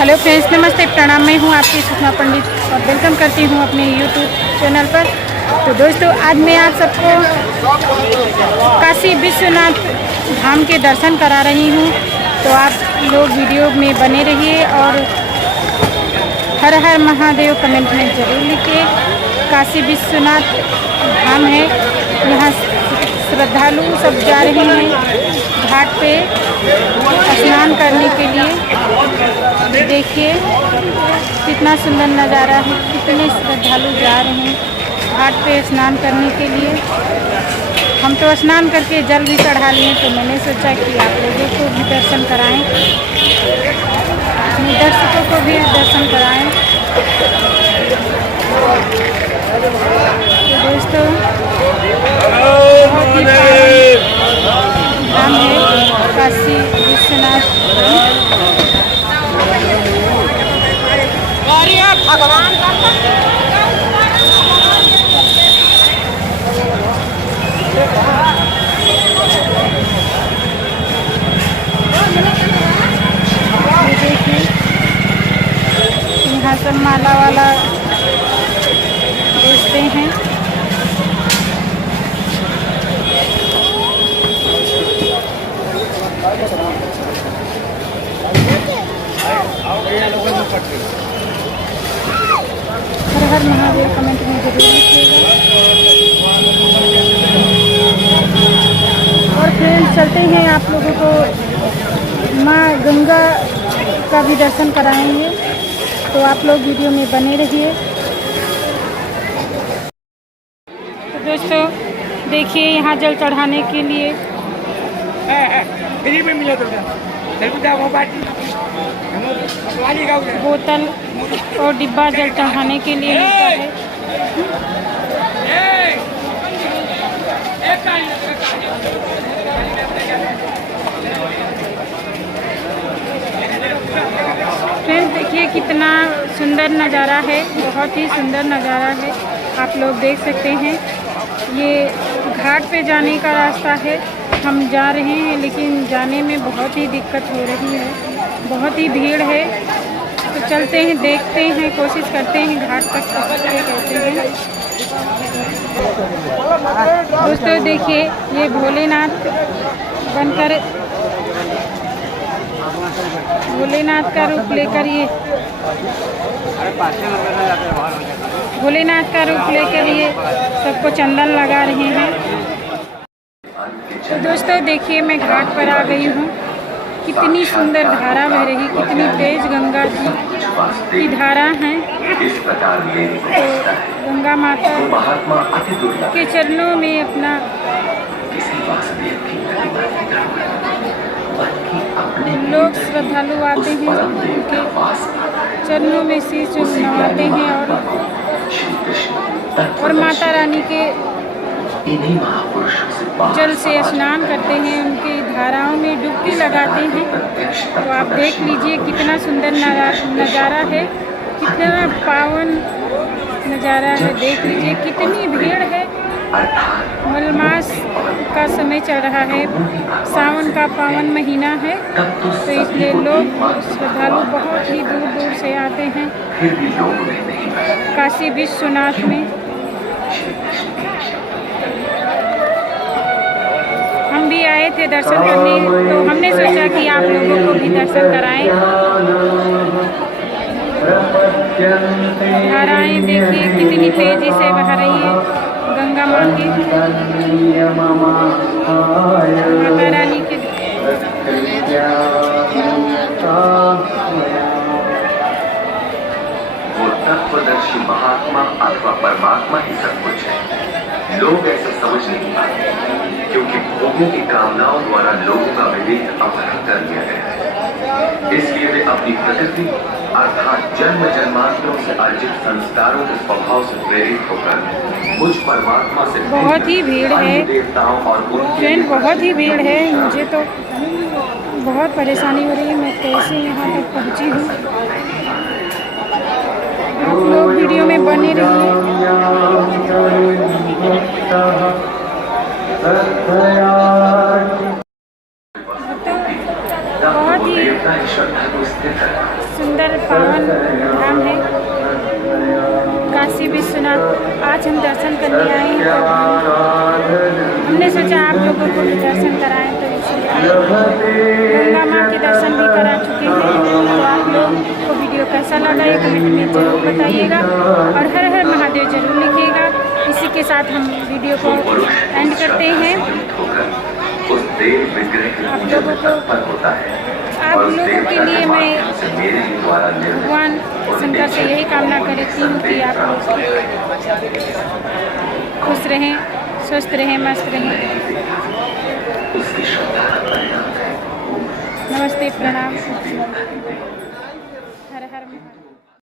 Hello friends, नमस्ते, प्रणाम। मैं हूँ आपकी सुषमा पंडित और वेलकम करती हूँ अपने यूट्यूब चैनल पर। तो दोस्तों, आज मैं आप सबको काशी विश्वनाथ धाम के दर्शन करा रही हूँ। तो आप लोग वीडियो में बने रहिए और हर हर महादेव कमेंट में ज़रूर लिखिए। काशी विश्वनाथ धाम है, यहाँ श्रद्धालु सब जा रहे हैं घाट पे स्नान करने के लिए। देखिए कितना सुंदर नज़ारा है, कितने श्रद्धालु जा रहे हैं घाट पे स्नान करने के लिए। हम तो स्नान करके जल भी चढ़ा लिए, तो मैंने सोचा कि आप लोगों को भी दर्शन कराएं, अपने दर्शकों को भी दर्शन कराएं। तो दोस्तों, बहुत ही धाम है काशी विश्वनाथ भगवान का। यहाँ सब माला वाला बेचते हैं। हर हर महादेव कमेंट में जरूर लिखिएगा। और फ्रेंड्स, चलते हैं आप लोगों को माँ गंगा का भी दर्शन कराएंगे, तो आप लोग वीडियो में बने रहिए। तो दोस्तों देखिए, यहाँ जल चढ़ाने के लिए बोतल और डिब्बा जल चढ़ाने के लिए मिलता है। फ्रेंड्स देखिए कितना सुंदर नज़ारा है, बहुत ही सुंदर नज़ारा है। आप लोग देख सकते हैं, ये घाट पे जाने का रास्ता है। हम जा रहे हैं, लेकिन जाने में बहुत ही दिक्कत हो रही है, बहुत ही भीड़ है। तो चलते हैं, देखते हैं, कोशिश करते हैं घाट तक पहुँचते कैसे हैं। दोस्तों देखिए, ये भोलेनाथ बनकर भोलेनाथ का रूप लेकर ये सबको चंदन लगा रहे हैं। तो दोस्तों देखिए, मैं घाट पर आ गई हूँ। कितनी सुंदर धारा बह रही, कितनी तेज गंगा जी की धारा है। तो गंगा माता के चरणों में अपना लोग श्रद्धालु आते हैं, उनके चरणों में शीश नवाते हैं और माता रानी के जल से स्नान करते हैं, उनकी धाराओं में डुबकी लगाते हैं। तो आप देख लीजिए कितना सुंदर नज़ारा है, कितना पावन नज़ारा है। देख लीजिए कितनी भीड़ है। मलमास का समय चल रहा है, सावन का पावन महीना है, तो इसलिए लोग श्रद्धालु बहुत ही दूर दूर से आते हैं काशी विश्वनाथ में। हम भी आए थे दर्शन करने, तो हमने सोचा कि आप लोगों को भी दर्शन कराएं। धाराएं देखिए कितनी तेजी से बह रही है गंगा माँ की, माता रानी के। वो तत्वदर्शी महात्मा अथवा परमात्मा ही सब कुछ है। लोग ऐसे समझ नहीं पाते, क्योंकि भोगों की कामनाओं द्वारा लोगों का विवेक अपहरण कर लिया गया है। इसलिए वे अपनी प्रकृति अर्थात जन्म जन्मांतरों से अर्जित संस्कारों के स्वभाव से प्रेरित होकर मुझ परमात्मा से बहुत ही भीड़ है फ्रेंड, बहुत ही भीड़ है। मुझे तो बहुत परेशानी हो रही है, मैं कैसे यहाँ तक पहुँची हूँ। आप लोग वीडियो में बने रहिए। बहुत ही सुंदर पावन धाम है काशी विश्वनाथ। आज हम दर्शन करने आए हैं तो हमने सोचा आप लोगों को भी दर्शन कराएं, तो इसलिए गंगा माँ के दर्शन भी करा चुके हैं। तो आप लोग को वीडियो कैसा लगा ये कमेंट में जरूर बताइएगा और हर हर महादेव जरूर लिखिएगा। इसी के साथ हम वीडियो को एंड करते हैं। आप लोगों के लिए मैं भगवान शंकर से यही कामना करती हूँ कि आप लोग खुश रहें, स्वस्थ रहें, मस्त रहें। नमस्ते, प्रणाम, हर हर महादेव।